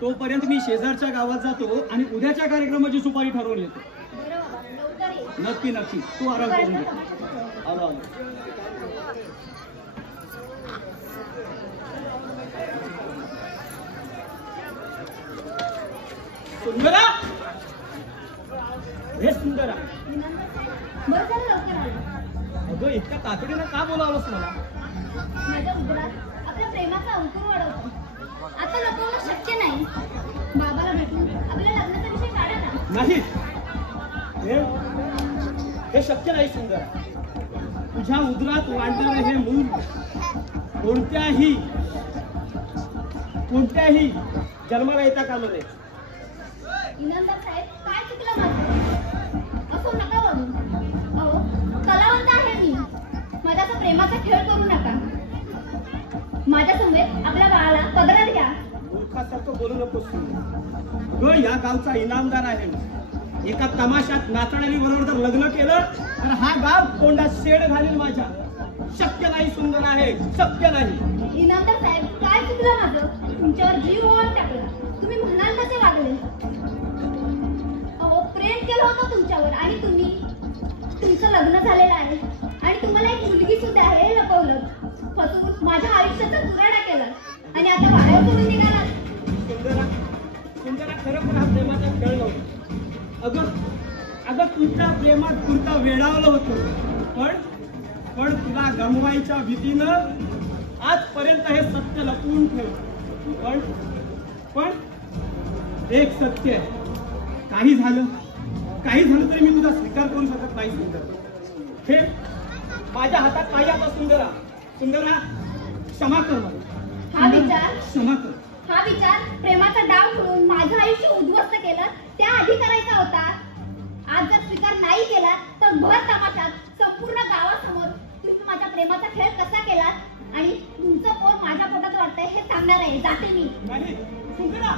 तोपर्यंत मी शेजारच्या गावात जातो आणि उद्याच्या कार्यक्रमाची सुपारी ठरवून येतो. नक्की नक्की तू आराम करून घे. आलो आलो. सुंदरा, हे सुंदरा, बरं झालं लवकर आलं. अगं इतक्या तातडीनं का बोलावलंस मला? माझ्या उदरात आपल्या प्रेमाचा अंकुर वाढवतो. आता लपवणं शक्य नाही. बाबाला भेटून आपल्या लग्नाचा विषय काढा ना. नाही, हे शक्य नाही सुंदरा. तुझ्या उदरात वाढणारे हे मूल कोणत्याही जन्माला येता कामा नये. इनामदार साहेब, काय चुकलं माझं? असं नका वागू. अहो, कलावंत आहे मी. माझ्याचा प्रेमाचा खेळ करू नका. माझ्या समोर आपल्या बाळाला पदरात घ्या. मूर्खासारखं बोलू नकोस. गं, या गावचा इनामदार आहे. एका तमाशात नाचणारी बरोबर जर लग्न केलं तर हा गाव कोंडात शेड घालेल माझ्या. शक्य नाही सुंदर आहे, शक्य नाही. इनामदार साहेब, काय चुकलं माझं? तुमच्यावर जीव ओळख टाकला. तुम्ही म्हणाल तसे वागले. अहो, प्रेम केलं होतं तुमच्यावर आणि तुमचं लग्न झालेलं आहे आणि तुम्हाला एक मुलगी सुद्धा आहे हे लपवलं. फसवून माझ्या आयुष्याचा चुराडा केला आणि आता वाड्यावर सोडून निघाला. सुंदरा, खरोखर हा प्रेमाचा खेळ नव्हता. अगं तुमच्या प्रेमात पुरता वेडावलं होतं. पण तुला गमवायच्या भीतीनं आजपर्यंत हे सत्य लपवून ठेवलं. पण एक सत्य आहे, काही झालं तरी मी तुझा स्वीकार करू शकत नाही सुंदर. हे माझ्या हातात नाही आता सुंदरा. क्षमा कर मला. क्षमा कर. हा विचार प्रेमाचा डाव करून माझं आयुष्य उद्ध्वस्त केलं, त्या आधी करायचा होता. आज जर स्वीकार नाही केला तर भर तमाशात संपूर्ण गावासमोर तुम्ही माझ्या प्रेमाचा खेळ कसा केलात आणि तुमचं पोर माझ्या पोटात वाटतंय हे सांगणार आहे. जाते मी. नाही सुंदरा,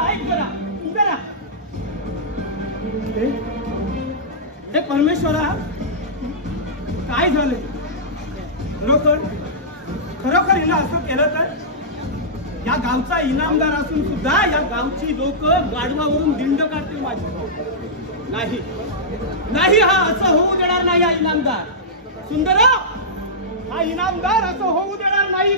ऐक जरा. सुंदरा, हे परमेश्वरा, काय झालं? खरोखर हिला असं केलं तर? या गावचा इनामदार असून सुद्धा या गावची लोक गाढवावरून दिंड काढतील माझी. नाही, हा असं होऊ देणार नाही. हा इनामदार सुंदरा, हा इनामदार असं होऊ देणार नाही.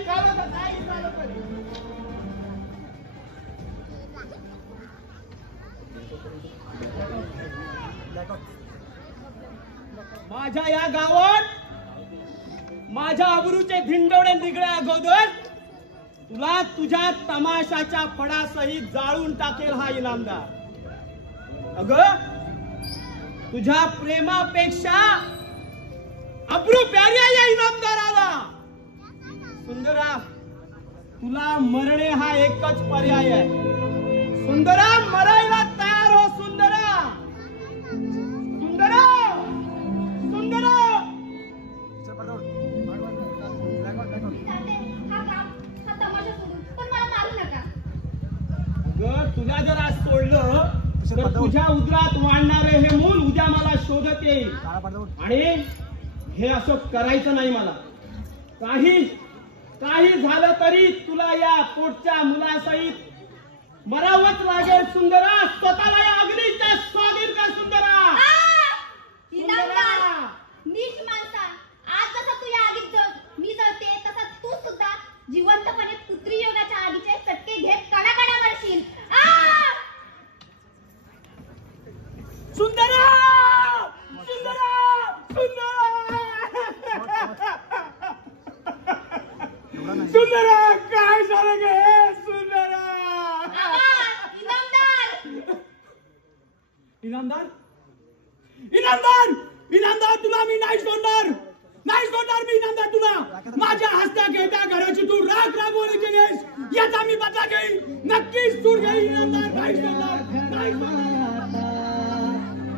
माझ्या या गावात माझ्या अब्रूचे धिंडवडे निघण्या अगोदर तुला तुझ्या तमाशाच्या फडासहित जाळून टाकेल हा इनामदार. अगं, तुझ्या प्रेमापेक्षा अब्रू प्यारी आहे या इनामदाराला. सुंदरा, तुला मरणे हा एकच पर्याय आहे. सुंदरा, मरायला तयार हो. सुंदरा, तुला जर आज सोडलं तर तुझ्या उदरात वाढणारे हे मूल उद्या मला शोधत येईल आणि हे असं करायचं नाही मला. काही झालं तरी तुला या पोटच्या मुलासहित मरावंच लागेल. सुंदरा, स्वतःला या अग्नीच्या स्वाधीन कर. सुंदरा, नीच माणसा, आज जसा तू या आगीत मी जळते तसा तू सुद्धा जिवंतपणे पुत्री योगाच्या आगीचे चटके घेत कणाकणा मरशील. सुंदरा, काय झालं गे? सुंदरा, इनामदार, तुला मी नाही सोडणार. मी इनामदार तुला. माझ्या हस्त्या घेता घराची तू राख राबवली केलीस याचा मी बदला घेईन. नक्कीच सूड घेईन. इनामदार नाही सोडणार.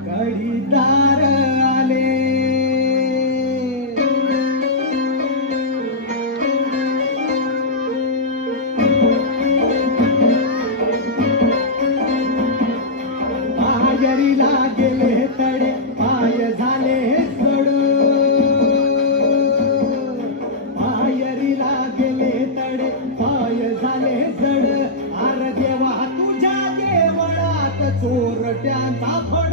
घडीदार आले. पायरीला गेले तडे, पाय झाले सोड. पायरीला गेले तडे, पाय झाले जड. आर देवा तुझ्या देवळात चोरट्यांचा फड.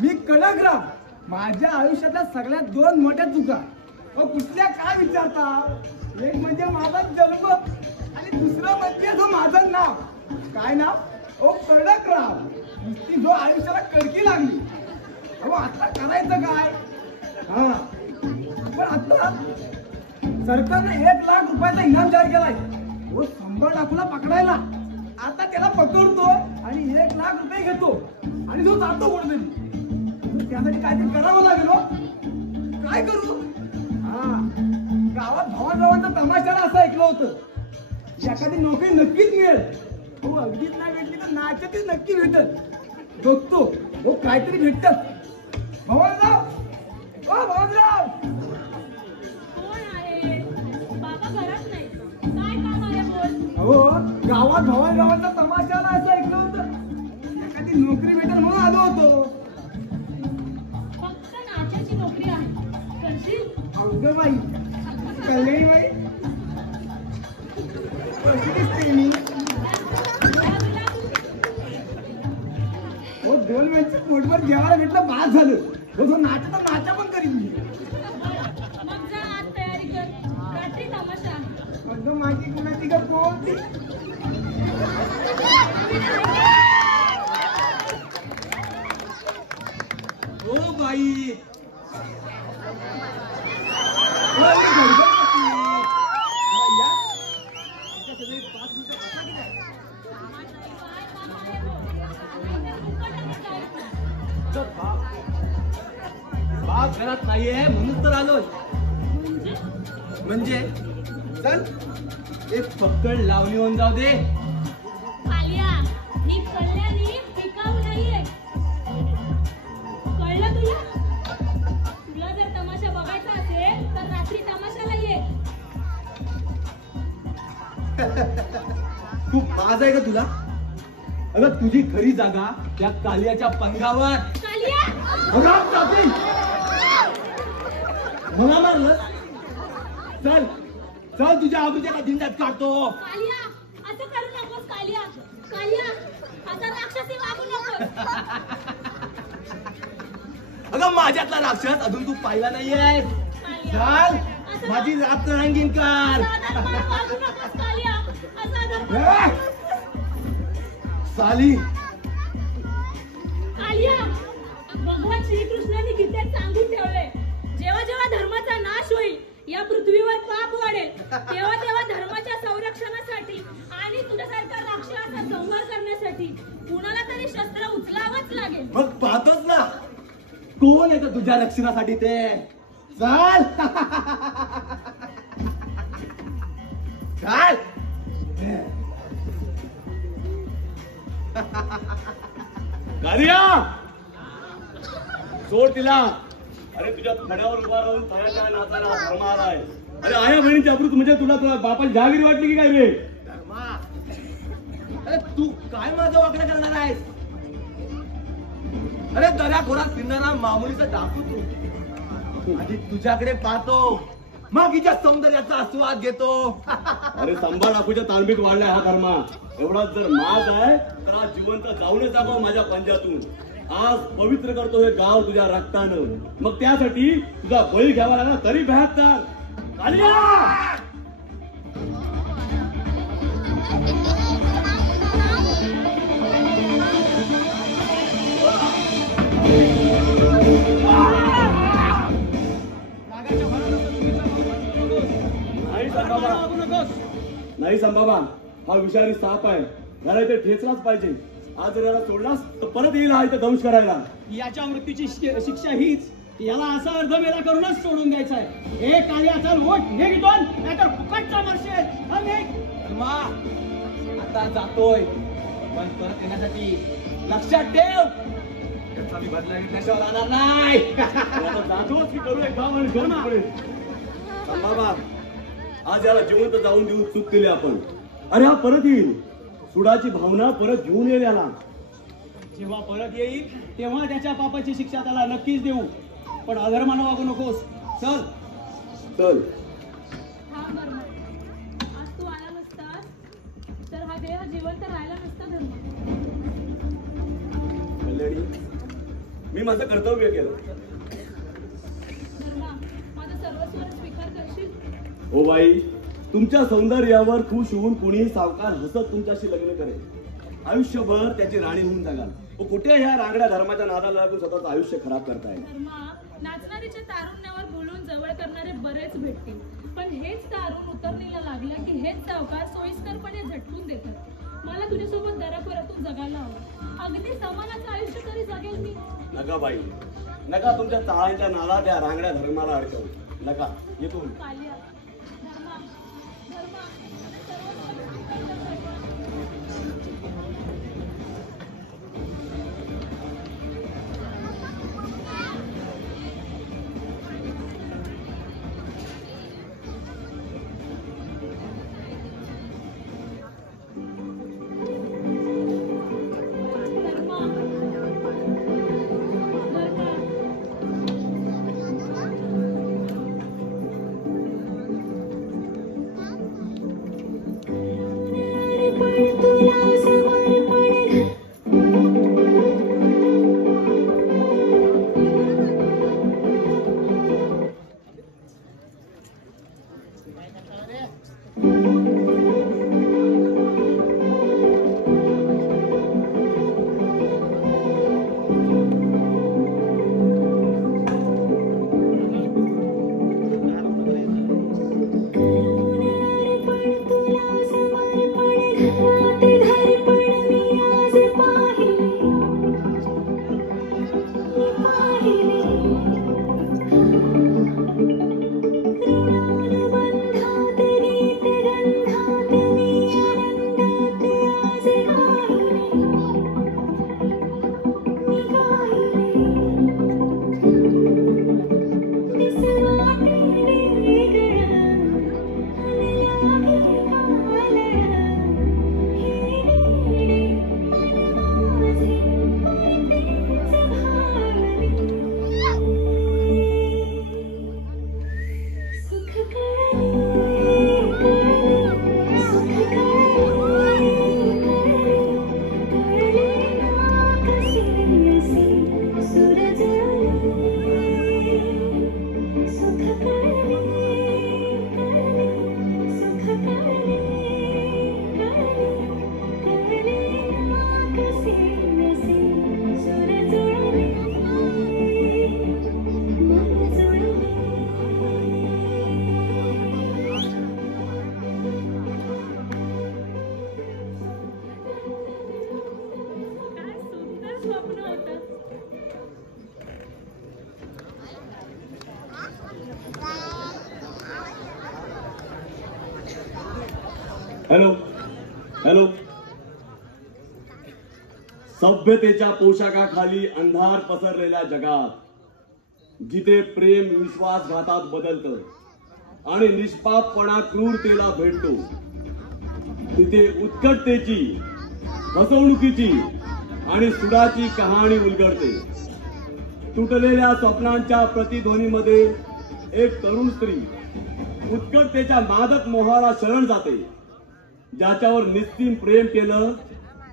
मी कडक राम. माझ्या आयुष्यातल्या सगळ्यात 2 मोठ्या चुका कुठल्या काय विचारता. एक म्हणजे माझा जन्म आणि दुसरं म्हणजे जो माझं नाव. काय नाव? कडक राम. नुसती जो आयुष्याला कडकी लागली. आता करायचं काय? हा पण आता सरकारने 1 लाख रुपयाचा इनाम जाहीर केलाय. 100 लाखाला पकडायला. आता त्याला पकडतो आणि 1 लाख रुपये घेतो आणि तो जातो कुठेतरी. त्यासाठी काहीतरी करावं लागेल. काय करू? हा गावात भावाभावांचा तमाशाला असं ऐकलं होतं. एखादी नोकरी नक्कीच मिळेल. अगदीच नाही भेटली तर नाचतीच नक्की भेटत. बघतो काहीतरी भेटत. भवानराव, भवानराव. गावात भवानरावांचा तमाशाला असं ऐकलं होतं. एखादी नोकरी भेटेल म्हणून आलो होतो. फक्त नाचाची नोकरी आहे. करशील? अवघ बाई, कल्याणी बाई, कशी दिसते मी? 2 वेळचं पोटभर जेवायला भेटलं बास झालं. नाचा पण करीन मी. मग जा आज तयारी कर. रात्री तमाशा. अगं माझी कुणाची का पोहोचली. बाई बाप घरात नाहीये म्हणून तर आलोय. म्हणजे चल एक पक्कड लावणी होऊन जाऊ दे. आलिया, ही कल्याणी टिकाऊ नाहीये. कळलं तुला? तुला जर तमाशा बघायचा असेल तर रात्री तमाशाला ये. खूप माज आहे का तुला? अगं तुझी खरी जागा त्या कालियाच्या पंगावर. कालिया, मला मारलं. चल चल तुझ्या आबूच्या दिंड्यात काढतो. कालिया, असं करू नकोस. कालिया, कालिया, आता राक्षसी वागू नकोस. अगं माझ्यातला राक्षस अजून तू पाहिला नाहीये. चल माझी रात रंगीन कर. वागू नकोस कालिया. असा साली कालिया, भगवान श्रीकृष्णाने गीतेत सांगून ठेवलंय, जेव्हा जेव्हा धर्माचा नाश होईल, या पृथ्वीवर पाप वाढेल, तेव्हा तेव्हा धर्माच्या संरक्षणासाठी आणि तुझ्यासारखा राक्षसाचा संहार करण्यासाठी कुणाला तरी शस्त्र उचलावंच लागेल. मग पाहतोच ना कोण येतं तुझ्या रक्षणासाठी ते. चल चल. कालिया सोड तिला. अरे तुझ्या खड्यावर उभा राहून तयाच्या नाचाला धर्म आलाय. अरे आया बहिणीची अप्रूत म्हणजे तुला बापाची जहागिरी वाटली की काय रे? धर्मा, अरे तू काय माझं वाकडं करणार आहेस? अरे दर्या खोरात फिरणारा मामुलीचा डाकू तू. आधी तुझ्याकडे पाहतो मग हिच्या सौंदर्याचा आस्वाद घेतो. अरे संभा लाखूच्या तालमीत वाढलाय हा धर्मा. एवढाच जर माज आहे तर आज जिवंत जाऊनच जावं माझ्या पंजातून. आज पवित्र करतो हे गाव तुझ्या रक्तानं. मग त्यासाठी तुझा बळी घ्यावा लागला तरी 72. कालिया, नाही संभाबा, हा विषारी साप आहे. याला इथे ठेचलाच पाहिजे. आज जर याला सोडलास तर परत येईल हा इथे दंश करायला. याच्या मृत्यूची शिक्षा हीच, याला असा अर्धमेला करूनच सोडून द्यायचा आहे. हे कालिया चल ओठ हे घेतोन नाहीतर फुकटचा मरशेल. आता जातोय पण परत येण्यासाठी लक्षात ठेव त्याचा मी बदला घेतल्याशिवाय राहणार नाही. आता जातोच की करू एक गाव आणि दोन तुकडे. संभाबा, आज याला जिवंत जाऊन देऊन चूक केली आपण. अरे हा परत येईल. सुडाची भावना परत घेऊन येईल याला. जेव्हा परत येईल तेव्हा त्याच्या पापाची शिक्षा त्याला नक्कीच देऊ. पण अधर्मानं वागू नकोस. चल चल. थांब बरं. आज तू आला नसतास तर हा देह जिवंत राहिला नसता. धर्म, कल्याणी, मी माझं कर्तव्य केलं. धर्मा, माझं सर्वस्व स्वीकार करशील? ओ बाई, तुमच्या सौंदर्यावर खुश होऊन कुणी सावकार हसत तुमच्याशी लग्न करेल. आयुष्यभर त्याची राणी होऊन जगाल. कुठे ह्या रांगड्या धर्माच्या नादाला लागून स्वतःचं आयुष्य खराब करताय. धर्मा, नाचणारीच्या तारुण्यावर बोलून जवळ करणारे बरेच भेटतील, पण हेच तारुण उतरणीला लागलं की हेच सावकार सोयीस्करपणे झटकून देतात. मला तुझ्यासोबत दरापरातून जगायला हवं. अगदी समानाचं आयुष्य तरी जगेल मी. नका बाई, नका तुमच्या चाळांच्या नादात त्या रांगड्या धर्माला अडकवू. नका, येतो मी. कालिया, धर्मा, धर्मा, सर्वस्व स्वीकार कर. धर्मा, धर्मा, काय सुंदर स्वप्न होतं. Hello hello. सभ्यतेच्या पोशाखाखाली अंधार पसरलेल्या जगात जिथे प्रेम विश्वासघातात बदलतं आणि निष्पापपणा क्रूरतेला भेटतो, तिथे उत्कटतेची, फसवणुकीची आणि सुडाची कहाणी उलगडते. तुटलेल्या स्वप्नांच्या प्रतिध्वनीमध्ये एक तरुण स्त्री उत्कटतेच्या मादक मोहाला शरण जाते. ज्याच्यावर निस्सीम प्रेम केलं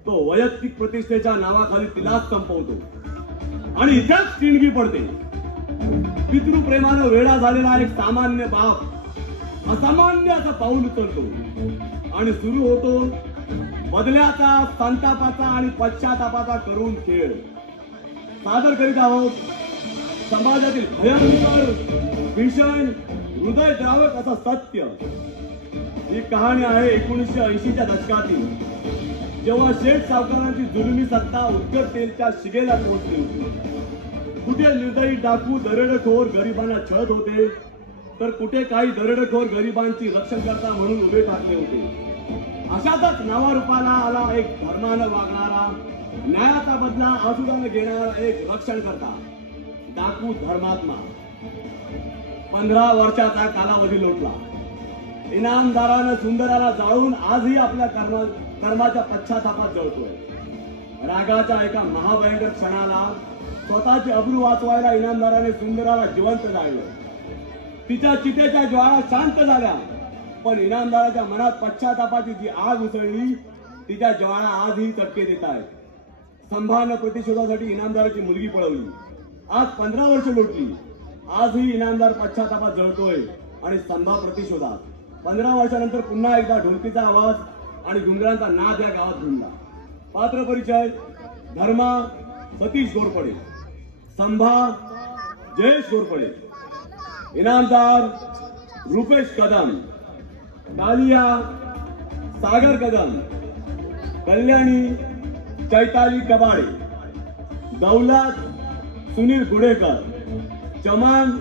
तो वैयक्तिक प्रतिष्ठेच्या नावाखाली तिलाच संपवतो आणि इथेच चिणगी पडते. पितृप्रेमानं वेडा झालेला एक सामान्य बाप असामान्य असं पाऊल उचलतो आणि सुरू होतो बदल्याचा, संतापाचा आणि पश्चातापाचा करून खेळ. सादर करीत आहोत समाजातील भयंकर, भीषण, हृदयद्रावक असं सत्य. ही कहाणी आहे 1980च्या दशकातील, जेव्हा शेठ सावकारांची जुलमी सत्ता उत्कटतेच्या शिगेला पोहोचली होती. कुठे निर्दयी डाकू दरोडेखोर गरिबांना छळत होते, तर कुठे काही दरोडेखोर गरिबांची रक्षणकर्ता म्हणून उभे ठाकले होते. अशातच नावारूपाला आला एक धर्मानं वागणारा, न्यायाचा बदला आसुदाने घेणारा एक रक्षणकर्ता, डाकू धर्मात्मा. 15 वर्षाचा कालावधी लोटला. इनामदारानं सुंदराला जाळून आजही आपल्या कर्माच्या पश्चातापात जळतोय. रागाच्या एका महाभयंकर क्षणाला स्वतःची अब्रू वाचवायला इनामदाराने सुंदराला जिवंत जाळलं. तिच्या चितेच्या ज्वाळा शांत झाल्या, पण इनामदाराच्या मनात पश्चातापाची जी आग उसळली, तिच्या ज्वाळा आजही चटके देत आहेत. संभानं प्रतिशोधासाठी इनामदाराची मुलगी पळवली. आज 15 वर्ष लोटली. आजही इनामदार पश्चातापात जळतोय आणि संभा प्रतिशोधात. 15 वर्षानंतर पुन्हा एकदा ढोलकीचा आवाज आणि घुंगरांचा नाद या गावात घुमला. पात्र परिचय: धर्मा सतीश घोरपडे, संभा जयेश घोरपडे, इनामदार रुपेश कदम, डालिया सागर कदम, कल्याणी चैताली कबाडे, दौलत सुनील गुडेकर, चमन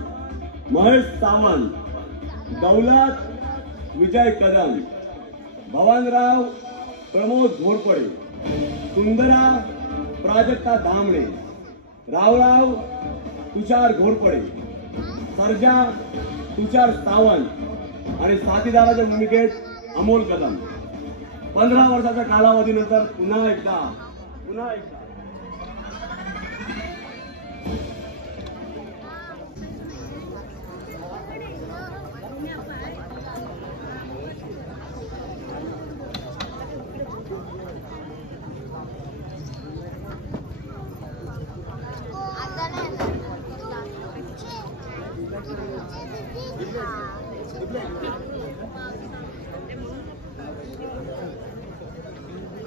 महेश सावंत, दौलत विजय कदम, भवानराव प्रमोद घोरपडे, सुंदरा प्राजक्ता धामणे, रावराव तुषार घोरपडे, सर्जा तुषार सावंत आणि साथीदाराच्या भूमिकेत अमोल कदम. 15 वर्षाच्या कालावधीनंतर पुन्हा एकदा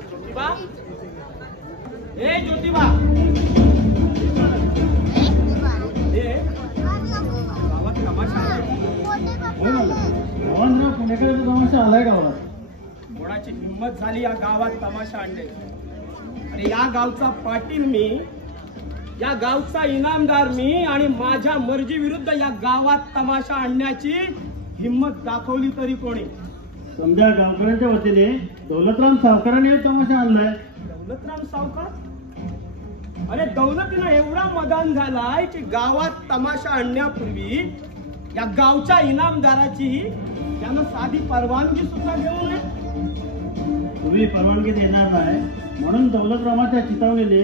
ज्योतिबा, ए ज्योतिबा, गावात तमाशा पुणेकरांचा तमाशा आलाय गावाला. कोणाची हिंमत झाली या गावात तमाशा आणले? अरे या गावचा पाटील मी, या गावचा इनामदार मी, आणि माझ्या मर्जी विरुद्ध या गावात तमाशा आणण्याची हिंमत दाखवली तरी कोणी? समजा गावकऱ्यांच्या वतीने दौलतराम सावकारांनी तमाशा आणलाय. दौलतराम सावकार? अरे दौलतीनं एवढा मदान झालाय की गावात तमाशा आणण्यापूर्वी या गावच्या इनामदाराची त्यानं साधी परवानगी सुद्धा घेऊ नये. तुम्ही परवानगी देणार नाही म्हणून दौलतरामाच्या चितावणीने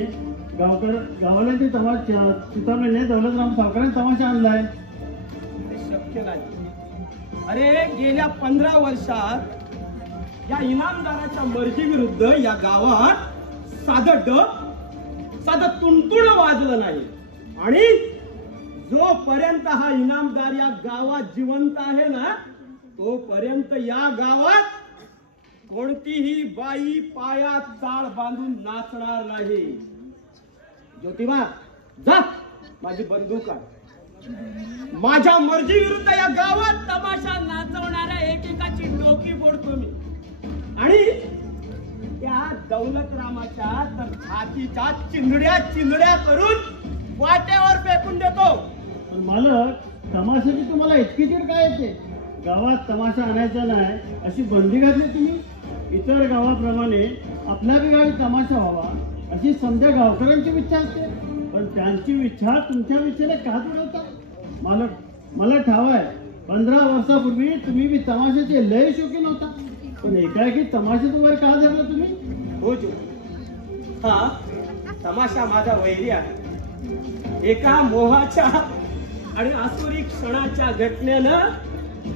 गावाला चितावणीने दौलतराम सावकारांनी तमाशा आणलाय. ते शक्य नाही. अरे गेल्या 15 वर्षात या इनामदाराच्या मर्जी विरुद्ध या गावात साधं तुणतुण वाजलं नाही. आणि जोपर्यंत हा इनामदार या गावात जिवंत आहे ना, तोपर्यंत या गावात कोणतीही बाई पायात चाळ बांधून नाचणार नाही. ज्योतिबा, जा माझी बंदूक आण. माझ्या मर्जी विरुद्ध या गावात तमाशा नाचवणाऱ्या एकेकाची डोकी फोडतो मी, आणि त्या दौलतरामाच्या तर छातीच्या चिंधड्या करून वाट्यावर फेकून देतो. पण मालक, तमाशाची तुम्हाला इतकी चिड काय येते? गावात तमाशा आणायचा नाही अशी बंदी घातली तुम्ही. इतर गावाप्रमाणे आपल्या बी गावी तमाशा व्हावा अशी समजा गावकऱ्यांची इच्छा असते, पण त्यांची इच्छा तुमच्या इच्छेला का तुडवता? मालक, मला ठाव आहे 15 वर्षापूर्वी तुम्ही बी तमाशाचे लय शौकीन होता, पण एकाएकी तमाशात वगैरे का धरला तुम्ही? हो जो, हा तमाशा माझा वैरी आहे. एका मोहाच्या आणि आसुरी क्षणाच्या घटनेनं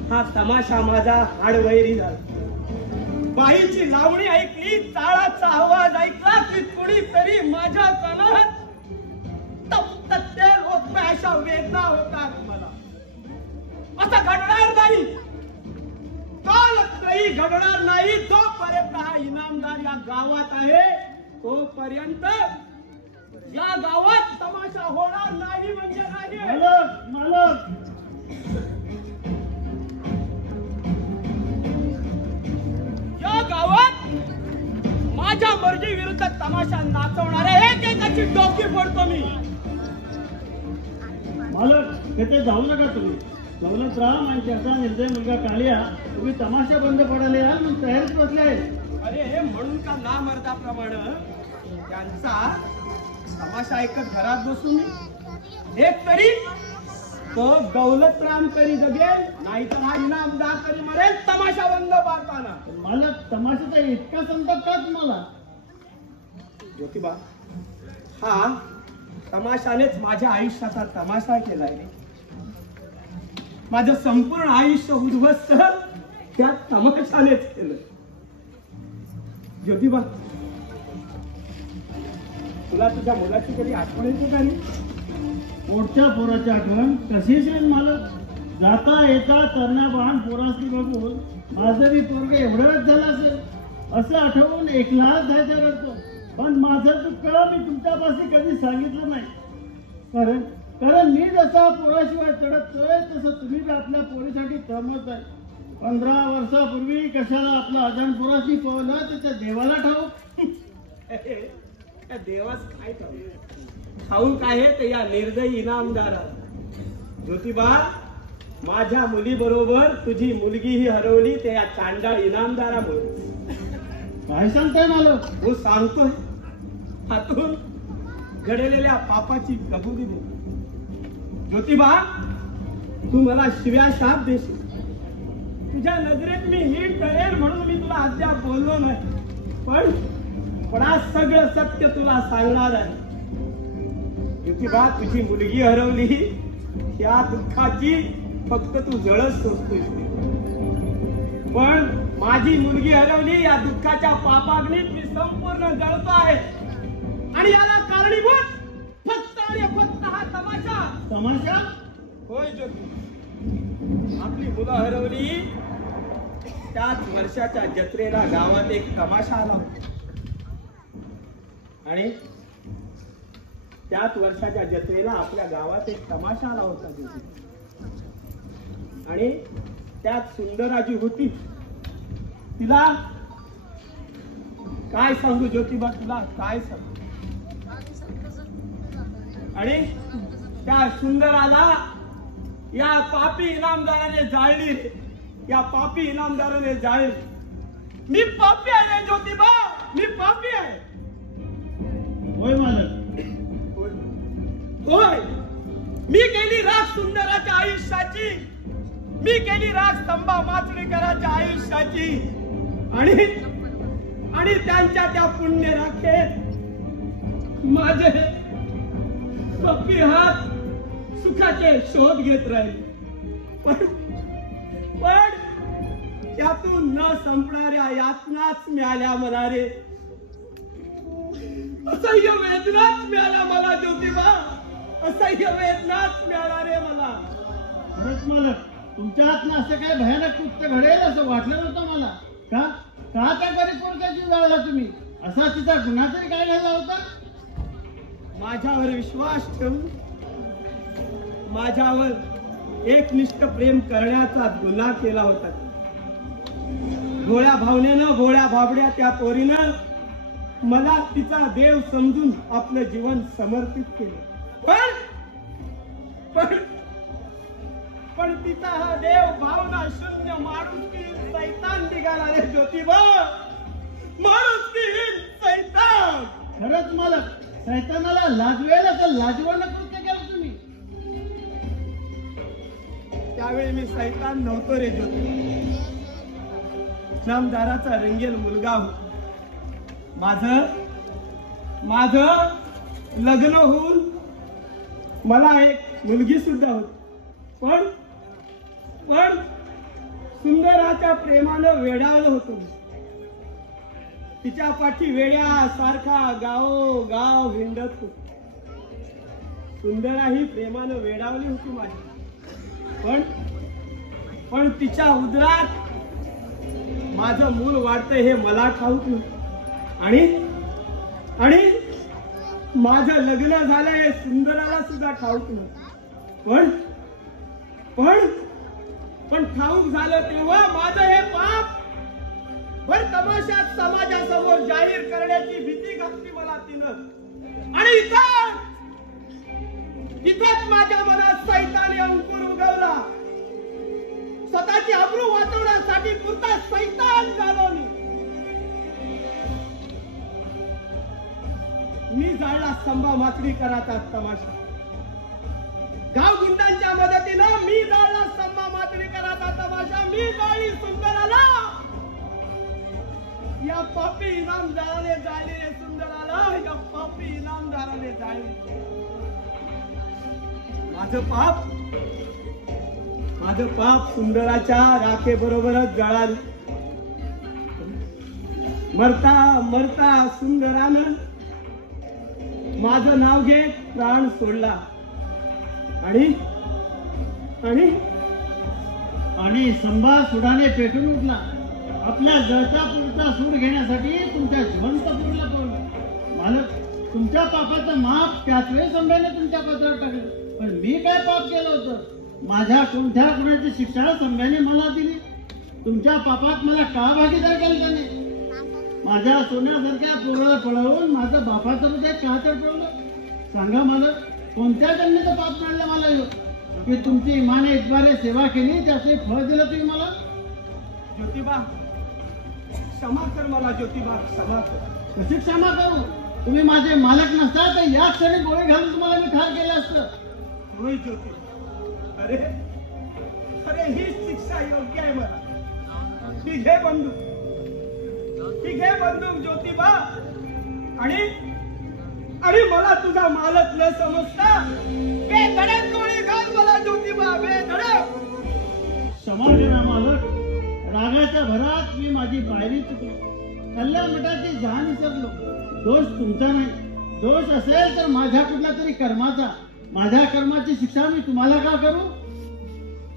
हा तमाशा माझा हाडवैरी झाला. बाईची लावणी ऐकली, चाळाचा आवाज ऐकला की कुणीतरी माझ्या कानात तप्त तेल होत अशा वेदना होतात मला. असं घडणार नाही, कालही घडणार नाही. जोपर्यंत हा इनामदार या गावात आहे तोपर्यंत या गावात तमाशा होणार नाही म्हणजे नाही. मालक, मालक, या गावात माझ्या मर्जी विरुद्ध तमाशा नाचवणाऱ्या एकेकाची डोकी फोडतो मी. मालक, तेथे जाऊ नका तुम्ही. दौलतराम आणि त्याचा निर्दय मुलगा कालिया तुम्ही तमाशा बंद पडाले म्हणून तयारीत बसले आहेत. अरे म्हणून का ना मर्दाप्रमाणे त्यांचा तमाशा ऐकत घरात बसून एक तरी तो दौलतराम तरी जगेल, नाहीतर हा इनामदार तरी मरेल तमाशा बंद पाडताना. मालक, तमाशाचा इतका संताप का तुम्हाला? ज्योतिबा, हा तमाशानेच माझ्या आयुष्याचा तमाशा केलाय रे. माझं संपूर्ण आयुष्य उद्ध्वस्त त्या तमाशानेच केलं. ज्योतिबा, तुला तुझ्या मुलाची कधी आठवण येते का रे? पोटच्या पोराची आठवण कशीच येईल मालक. जाता येता तरण्या बहान पोरासनी बघून माझं बी पोरग एवढंच झालं असेल असं आठवून एकलाच जायचं करतो. पण माझं दुःख मी तुमच्यापाशी कधी सांगितलं नाही. कारण मी जसा पोराशिवाय चढतोय तसं तुम्ही बी आपल्या पोरीसाठी तळमत आहे. 15 वर्षापूर्वी कशाला आपलं अजाण पोराशी पोहलं त्याच्या देवाला ठाऊक. त्या देवास काय ठाऊक आहे ते या निर्दयी इनामदारा. ज्योतिबा, माझ्या मुलीबरोबर तुझी मुलगीही हरवली ते या चांडाळ इनामदारामुळे. काय सांगताय मालक? हो सांगतोय. हातून घडलेल्या पापाची कबुली दे. ज्योतिबा, तू मला शिव्या शाप देशील. तुझ्या नजरेत मी हीट करेल म्हणून मी तुला अद्याप बोललो नाही. पण आज सगळं सत्य तुला सांगणार आहे. ज्योतिबा, तुझी मुलगी हरवली या दुःखाची फक्त तू जळच सोसतोय. पण माझी मुलगी हरवली या दुःखाच्या पापाग्नीत मी संपूर्ण जळतो आहे. आणि याला कारणीभूत फक्त आणि फक्त हा तमाशा. तमाशा? होय ज्योती. आपली मुलं हरवली त्याच वर्षाच्या जत्रेला गावात एक तमाशा आला होता. आणि त्याच वर्षाच्या जत्रेला आपल्या गावात एक तमाशा आला होता ज्योती. आणि त्यात सुंदरा जी होती तिला काय सांगू ज्योतिबा, तुला काय सांगू. आणि त्या सुंदराला या पापी इनामदाराने जाळली रे. या पापी इनामदाराने जाळली. मी पापी आहे रे ज्योतिबा, मी पापी आहे. होय मालक. होय, मी केली राख सुंदराच्या आयुष्याची. मी केली राख स्तंभा माचणीकराच्या आयुष्याची. आणि त्यांच्या त्या पुण्य राखेत माझे सोपी हात सुखाचे शोध घेत राहिले. पण त्यातून न संपणाऱ्या यातनाच मिळाल्या मला रे. असह्य वेदनाच मिळाला मला ज्योतिबा. असह्य वेदनाच मिळाला रे मला. खरंच मालक, तुमच्या हातनं असं काय भयानक कृत्य घडेल असं वाटलं नव्हतं मला. का त्या गरीब पोरगाची जाळला तुम्ही? असा तिचा गुन्हा तरी काय झाला होता? माझ्यावर विश्वास ठेवून माझ्यावर एकनिष्ठ प्रेम करण्याचा गुन्हा केला होता. भोळ्या भावनेनं, भोळ्या भाबड्या त्या पोरीनं मला तिचा देव समजून आपलं जीवन समर्पित केलं. पण तिचा हा देव भावना शून्य माणुसकी सैतान निघाला रे ज्योतिबा. माणुसकीहीन सैतान. खरंच मालक, सैतानाला लाजवेल असं लाजवणं कृत्य केलं तुम्ही. त्यावेळी मी सैतान नव्हतो रे ज्योती. इनामदाराचा रंगेल मुलगा होता. माझं लग्न होऊन मला एक मुलगी सुद्धा होती. पण सुंदराच्या प्रेमानं वेडावलं होतो. तिच्या पाठी वेड्यासारखा गाव हिंडत होतो. सुंदरा ही प्रेमानं वेडावली होती माझी. पण तिच्या उदरात माझं मूल वाढतंय हे मला ठाऊक नव्हतं. आणि माझं लग्न झालंय हे सुंदराला सुद्धा ठाऊक नव्हतं. पण ठाऊक झालं तेव्हा माझं हे पाप भर तमाशात समाजासमोर जाहीर करण्याची भीती घातली मला तिनं. आणि इथंच माझ्या मनात सैतानी अंकुर उगवला. स्वतःची अब्रू वाचवण्यासाठी पुरता सैतान झालो मी जाळला स्तंभा माचणीकराचा तमाशा. गाव गुंडांच्या मदतीनं मी जाळला स्तंभा माचणीकराचा तमाशा. मी जाळली सुंदराला. या पापी इनामदाराने जाळली रे सुंदराला. या पापी इनामदाराने जाळली. माझं पाप सुंदराच्या राखेबरोबरच जळालं. मरता सुंदरानं माझं नाव घे प्राण सोडला आणि आणि आणि संभा सुडाने पेटून उठला. आपल्या जळता पुरता सूड घेण्यासाठी तुमच्या जिवंत पुरला पडलं. मालक, तुमच्या पापाचं माप त्याच वेळी संभ्याने तुमच्या पत्रावर टाकलं. पण मी काय पाप केलं होतं? माझ्या कोणत्या गुन्ह्याची शिक्षा संभ्याने मला दिली? तुमच्या पापात मला का भागीदार केलं त्याने? माझ्या सोन्यासारख्या पोराला पळवून माझं बापाचं हृदय का तडफडलं? सांगा मला, कोणत्या जन्मीचं पाप मिळालं मला हे? की तुमची इमाने इतबारे सेवा केली, त्याचे फळ दिलं तुम्ही मला? ज्योतिबा, क्षमा कर मला. ज्योतिबा, क्षमा कर. कशी क्षमा करू? तुम्ही माझे मालक नसता तर या क्षणी गोळी घालून तुम्हाला मी ठार केलं असतं. होय ज्योतिबा. अरे अरे ही शिक्षा योग्य आहे मला. ही घे बंदूक, ही घे बंदूक ज्योतिबा. आणि आणि मला तुझा मालक न समजता बेधडक गोळी घाल मला ज्योतिबा, बेधडक. क्षमा करा मालक. रागाच्या भरात मी माझी पायरी चुकलो. कल्ल्या मठाची जाण विसरलो. दोष तुमचा नाही. दोष असेल तर माझ्या कुठला तरी कर्माचा. माझ्या कर्माची शिक्षा मी तुम्हाला का करू?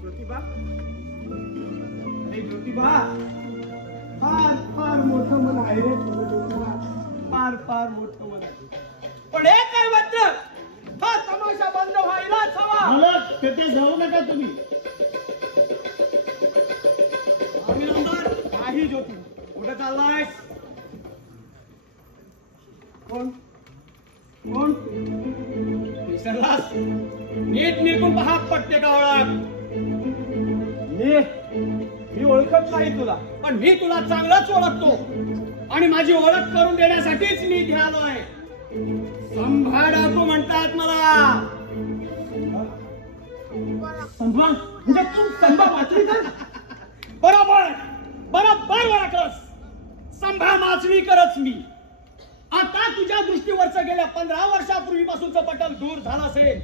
ज्योतिबा, अरे ज्योतिबा, फार फार मोठं मन आहे रे तुझं ज्योतिबा. फार फार मोठं मन आहे. पण हे काय मात्र हा तमाशा बंद व्हायलाच हवा. मालक, तेथे जाऊ नका तुम्ही. नाही ज्योती, कुठं चाललाय? कोण कोण? विसरलास? नीट निघून पहा प्रत्येक ओळख. मी ओळखत नाही तुला, पण मी तुला चांगलंच ओळखतो. आणि माझी ओळख करून देण्यासाठीच मी इथे आलोय. संभा डाकू म्हणतात मला. संभा म्हणजे तू संभा वाचली का? बरोबर बरोबर ओळखलंस. संभा माचणी करच मी. आता तुझ्या दृष्टीवरचं गेल्या 15 वर्षापूर्वीपासूनचं पटल दूर झालं असेल.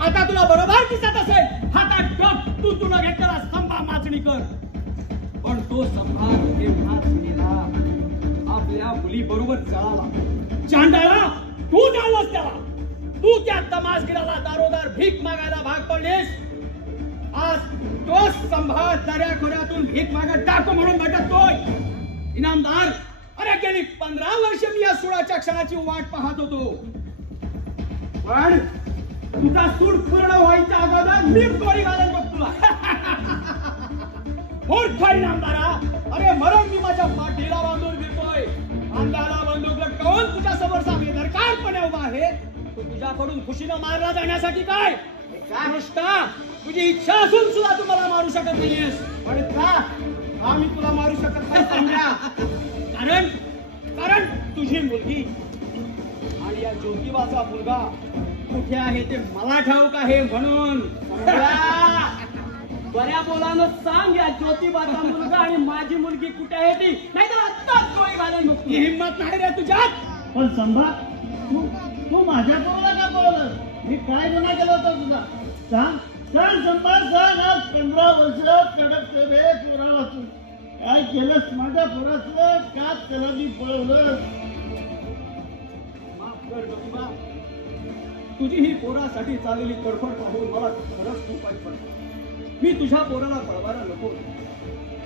आता तुला बरोबर दिसत असेल हातात टप तू तुला घेतला संभा माचणी कर. पण तो संभा तेव्हाच मेला. आपल्या मुली बरोबर जळाला. चांडाळा, तू जाळलास त्याला. तू त्या तमासगिराला दारोदार भीक मागायला भाग पडलीस. आज तो संभा दऱ्याखोऱ्यातून भीक मागत टाको म्हणून भटकतोय. इनामदार, अरे गेली 15 वर्ष मी या सुडाच्या क्षणाची वाट पाहत होतो. पण तुझा सूड पूर्ण व्हायच्या अगोदर मी गोळी घालेल बघ तुला. मूर्ख इनामदारा, अरे मरण मी माझ्या पाठीला बांधून घेतोय. अंगाला बंदूक लटकवून तुझ्या समोरचा बेदरकारपणे उभा आहे. तो तुझ्याकडून खुशीनं मारला जाण्यासाठी काय अनुष्का, तुझी इच्छा असून सुद्धा तू मला मारू शकत नाहीयेस. पण का मी तुला मारू शकत नाही समजा. कारण तुझी मुलगी आणि या ज्योतिबाचा मुलगा कुठे आहे ते मला ठाऊक आहे. म्हणून बऱ्या बोलानं सांग, या ज्योतिबाचा मुलगा आणि माझी मुलगी कुठे आहे ती, नाही तर आत्ताच गोळी घालेल. मग ती हिंमत नाही रे तुझ्यात. पण संभा, तू माझ्या पोराला का बोललं? मी काय गुन्हा केला होता तुझा? सांग सांग संभा, सांग. आज 15 वर्ष कडक सेवे पोरा वाचून काय केलंस माझ्या पोराचं? का त्याला मी पळवलं? माफ कर ज्योतिबा. तुझी ही पोरासाठी चाललेली तडफड पाहून मला खरंच खूप वाईट पडतं. मी तुझ्या पोराला पळवायला नको.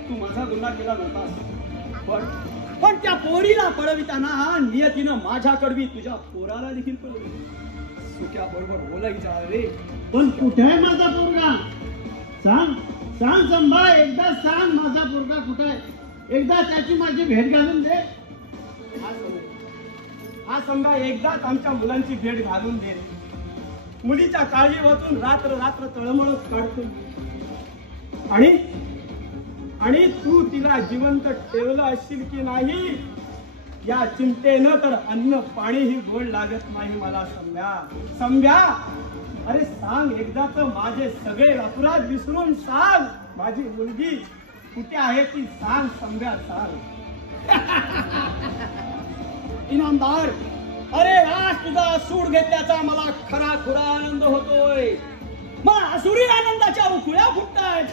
तू माझा गुन्हा केला नव्हतास. पण त्या पोरीला पळविताना नियतीनं माझ्याकडवी तुझ्या पोराला देखील पळवली. सुक्या बरोबर बोलायचं रे. पण कुठे आहे माझा पोरगा? सांग सांग संभा, एकदा सांग माझा पोरगा कुठे आहे? एकदा त्याची माझी भेट घालून दे. हा समजा एकदाच आमच्या मुलांची भेट घालून दे. मुलीच्या काळजी वाचून रात्र रात्र तळमळत काढतो. आणि तू तिला जिवंत ठेवलं असशील की नाही या चिंतेनं तर अन्न पाणीही गोड लागत नाही मला. संभ्या, अरे सांग एकदा तर माझे सगळे अपराध विसरून सांग. माझी मुलगी कुठे आहे ती सांग संभ्या, सांग. इनामदार, अरे आज तुझा सूड घेतल्याचा मला खरा खुरा आनंद होतोय. मला असुरी आनंदाच्या उखळ्या फुटतायत.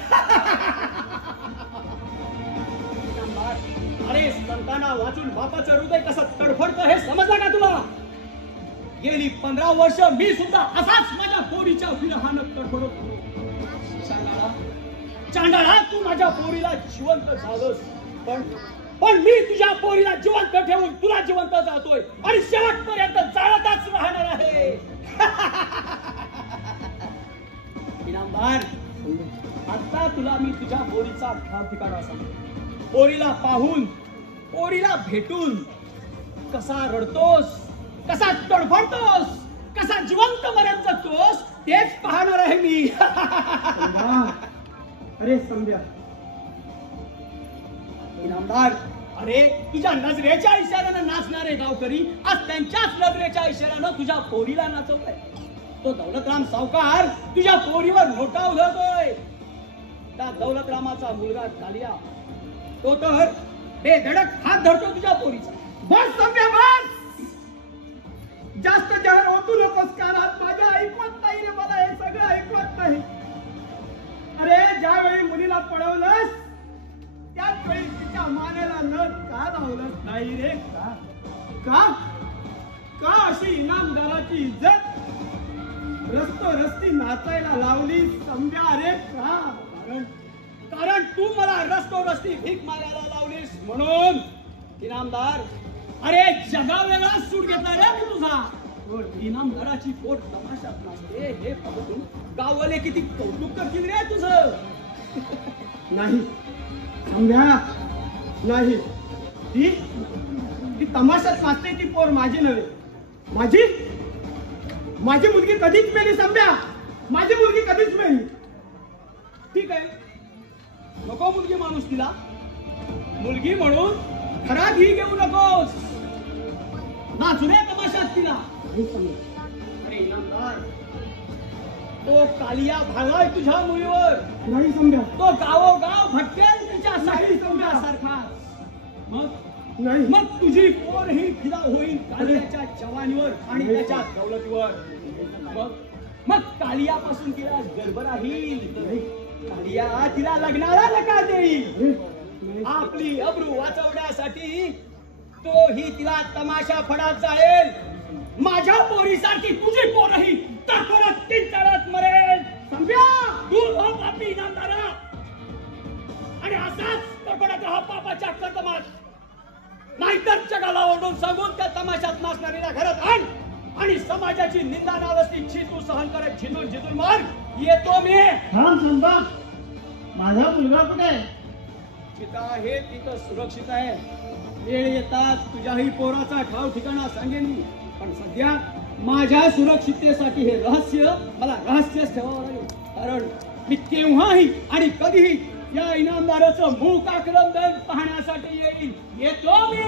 अरे संताना वाचून बापाचं हृदय कसं तडफडतं हे समजलं का तुला? गेली 15 वर्ष मी सुद्धा असाच माझ्या पोरीच्या विरहानं तडफडत होतो. चांडाळा, तू माझ्या पोरीला जिवंत झालंस, पण मी तुझ्या पोरीला जिवंत ठेवून तुला जिवंत जातोय आणि शेवटपर्यंत जाळतच राहणार आहे. इनामदार, आता तुला मी तुझ्या पोरीचा ठाव ठिकाणा सांगतो. पोरीला पाहून, पोरीला भेटून कसा रडतोस, कसा तडफडतोस, कसा जिवंत मरण जगतोस तेच पाहणार आहे मी. अरे संध्या, इनामदार, अरे तुझ्या नजरेच्या इशाऱ्यानं नाचणारे गावकरी आज त्यांच्याच नजरेच्या इशाऱ्यानं तुझ्या पोरीला नाचवताय. तो दौलतराम सावकार तुझ्या पोरीवर नोटा उधळतोय. त्या दौलतरामाचा मुलगा कालिया, तो तर बेधडक हात धरतो तुझ्या पोरीचा. बस संध्या, बस. जास्त जहर ओतू नकोस कानात. माझ्या ऐकवत नाही रे, मला हे सगळं ऐकवत नाही. अरे ज्यावेळी मुलीला पळवलंस त्याच वेळी तिच्या मानेला नथ का लावलंस नाही रे? का का अशी इनामदाराची इज्जत रस्ती नाचायला लावली संध्या रे? का? कारण तू मला रस्ती भीक मागायला लावलीस म्हणून. इनामदार, अरे जगा वेगळा सूट घेतला रे मी तुझा. इनामदाराची पोट तमाशात नसते हे बघून गाववाले किती कौतुक करतील रे तुझं. नाही संध्या, नाही. ती तमाशात नाचते ती पोर माझी नव्हे. माझी मुलगी कधीच मेली संध्या, माझी मुलगी कधीच मेली. ठीक आहे, नको मुलगी माणूस तिला. मुलगी म्हणून घरात ही घेऊ नकोस. नाचू दे तमाशात तिला. अरे इनामदार, तो कालिया भागाय तुझ्या मुलीवर. नाही समजा, तो गावोगाव भटकेल तिच्यासाठी सारखा. मग तुझी पोर ही फिदा होईल कालियाच्या जवानीवर आणि त्याच्या दौलतीवर. मग कालियापासून तिला गर्भ राहील. कालिया तिला लग्नाला नकार देईल. आपली अब्रू वाचवण्यासाठी तो ही तिला तमाशा फडात जाईल. माझ्या पोरीसारखी तुझी पोरही तडफडत किंचाळत मरेल. संध्या, दूर हो पापी इनामदारा, आणि असाच तडफडत राहा पापाच्या कदमात. नाहीतर जगाला ओरडून सांगून त्या तमाशात नाचणारीला घरात आण आणि समाजाची निंदा नावस्तीची तू सहन करत झिजून मार. येतो मी. थांब संपा, माझा मुलगा कुठे आहे? जिथं आहे तिथं सुरक्षित आहे. वेळ येतात तुझ्याही पोराचा ठाव ठिकाणा सांगेन मी. पण सध्या माझ्या सुरक्षिततेसाठी हे रहस्य मला रहस्यच ठेवावं लागेल. कारण मी केव्हाही आणि कधीही या इनामदाराचं मूक आक्रमण पाहण्यासाठी येईल. येतो मी.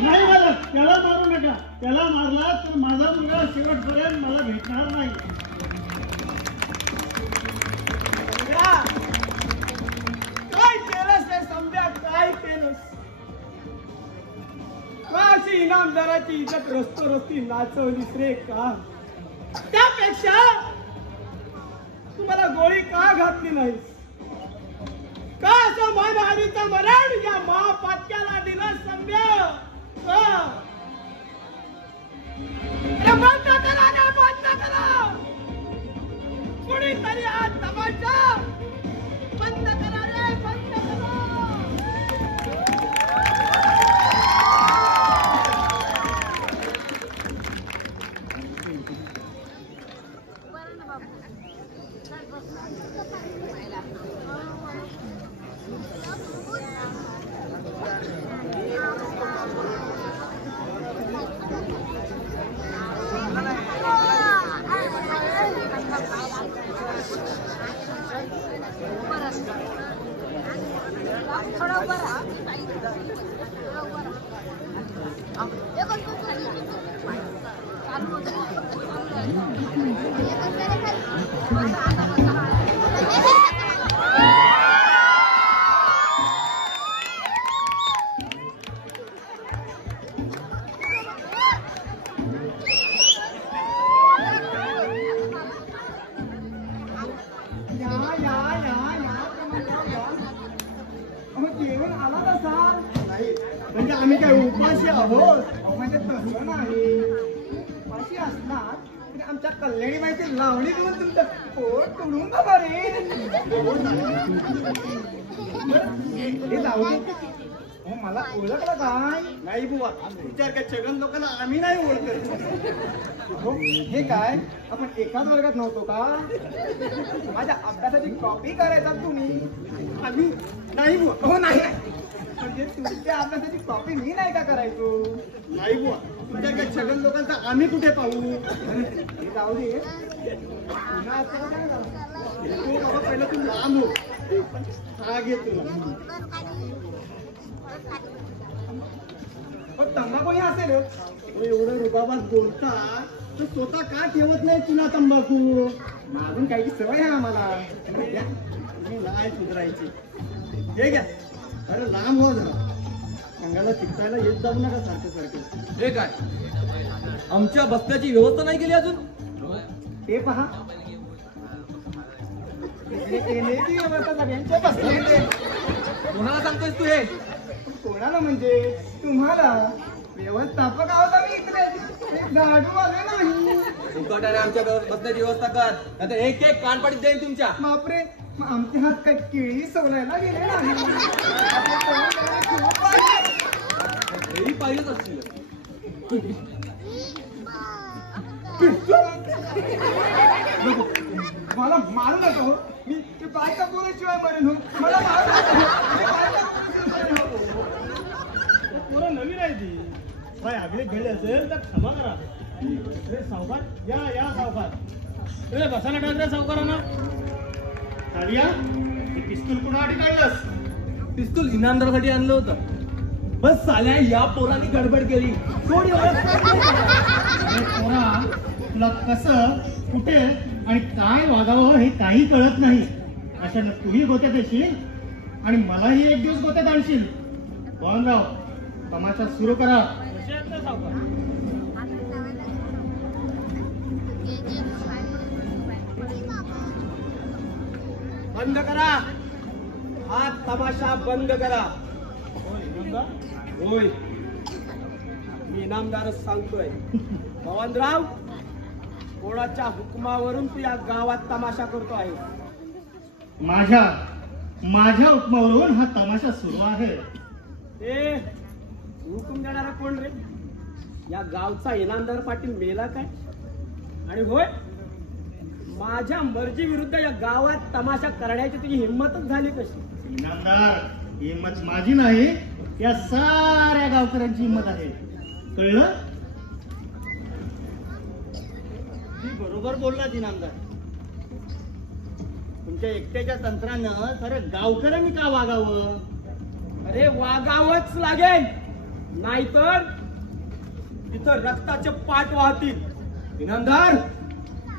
नाही मालक, त्याला मारू नका. त्याला मारला तर माझा मुलगा शेवटपर्यंत मला भेटणार नाही. काय केलंस रे समजा, काय केलंस? का अशी इनामदाराची इज्जत रस्ती नाचवलीस रे? का त्यापेक्षा तुम्हाला गोळी का घातली नाहीस? का असं मानहानीचं मरण या महापात्याला दिलं समजा? बंद करा ना, बंद करा. कुणीतरी हा तमाशा बंद करा रे, बंद करा. म्हणजे आम्ही काय उपाशी आहोत म्हणजे तसं नाही. कल्याणी माहिती लावणी देऊन तुमचं पोट तोडून बघा रे. हे जाऊ दे. हो, मला ओळखलं काय? नाही बुवा, विचार काय छगन लोकांना आम्ही नाही ओळखत. हो, हे काय आपण एकाच वर्गात नव्हतो का? माझ्या अभ्यासाची कॉपी करायचा तुम्ही? आम्ही नाही बुवा. हो नाही, म्हणजे तुमच्या अभ्यासाची कॉपी मी नाही का करायचो? नाही बुवा, तुमच्या काय छगन लोकांचा आम्ही कुठे पाहू? हे जाऊ दे. पुन्हा असं काय झालं? हो बाबा, पहिलं तू लांब हो. हा घे तुला. तंबाखू असेल. एवढं रुबाबात बोलता तर स्वतः का ठेवत नाही तुला तंबाखू? मागून काही सवय आहे आम्हाला. तुम्ही नाही सुधारायची. हे घ्या. अरे लांब हो जरा. अंगाला चिकटायला येत जाऊ नका सारखं सारखं. हे काय आमच्या बसण्याची व्यवस्था नाही केली अजून? ते पहा, केलेली व्यवस्था सगळ्यांच्या बसले. कोणाला सांगतोयस तू हे? कोणाला म्हणजे? तुम्हाला. व्यवस्थापक आहोत आम्ही इकडे. झाडू आले नाही. मुकाट्याने आमच्या बसण्याची व्यवस्था कर, नाहीतर एक एक कानपाडीत जाईल तुमच्या. बापरे, मग आमचे हात काय केळी सोलायला गेले नाही? हेही पाहिजेच असतील. मला मारू नका हो. मी ते बायका बोलाशिवाय मरेन हो. मला मारू नका. पोरं नवीन आहे ती. काय आगळे भेळ असेल तर क्षमा करा. अरे सावकार, या सावकार. अरे बसा ना टाकल्या सावकारांना. कालिया, ते पिस्तूल कुणासाठी काढलंस? पिस्तूल इनामदारासाठी आणलं होतं. बस साल्या या पोरांनी गडबड केली. थोडी अरे पोरा, तुला कसं, कुठे आणि काय वागावं हे काही कळत नाही. अशानं तूही गोत्यात येशील आणि मलाही एक दिवस गोत्यात आणशील. बळवंतराव, तमाशा सुरू करा. बंद करा. हा तमाशा बंद करा. होय, मी इनामदारच सांगतोय. भवानराव, कोणाच्या हुकमावरून तू या गावात तमाशा करतो आहे? माझ्या हुकमावरून हा तमाशा सुरू आहे. ए, हुकूम देणारा कोण रे? या गावचा इनामदार पाटील मेला काय? आणि होय, माझ्या मर्जी विरुद्ध या गावात तमाशा करण्याची तुझी हिंमतच झाली कशी? इनामदार, हिंमत माझी नाही, या साऱ्या गावकऱ्यांची हिंमत आहे. कळलं? बरोबर बोलला इनामदार. तुमच्या एकट्याच्या तंत्रानं खरं गावकऱ्यांनी का वागावं? अरे वागावंच लागेल, नाहीतर तिथं रक्ताचे पाठ वाहतील. इनामदार,